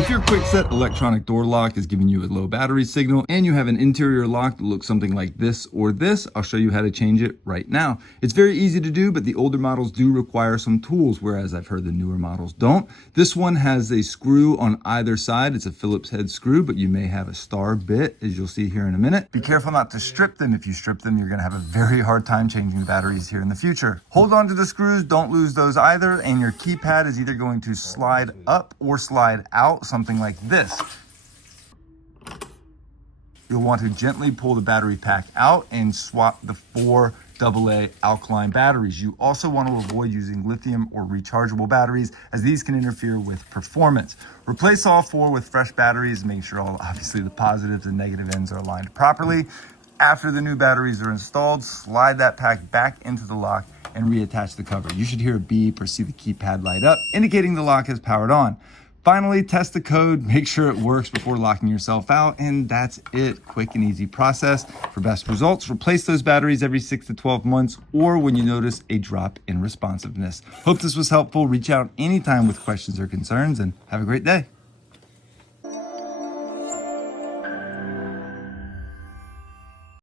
If your Kwikset electronic door lock is giving you a low battery signal and you have an interior lock that looks something like this or this, I'll show you how to change it right now. It's very easy to do, but the older models do require some tools, whereas I've heard the newer models don't. This one has a screw on either side. It's a Phillips head screw, but you may have a star bit, as you'll see here in a minute. Be careful not to strip them. If you strip them, you're gonna have a very hard time changing the batteries here in the future. Hold on to the screws, don't lose those either, and your keypad is either going to slide up or slide out, something like this. You'll want to gently pull the battery pack out and swap the 4 AA alkaline batteries. You also want to avoid using lithium or rechargeable batteries, as these can interfere with performance. Replace all 4 with fresh batteries, make sure obviously the positives and negative ends are aligned properly. After the new batteries are installed, slide that pack back into the lock and reattach the cover. You should hear a beep or see the keypad light up, indicating the lock is powered on. Finally, test the code, make sure it works before locking yourself out, and that's it. Quick and easy process. For best results, replace those batteries every 6 to 12 months or when you notice a drop in responsiveness. Hope this was helpful. Reach out anytime with questions or concerns, and have a great day.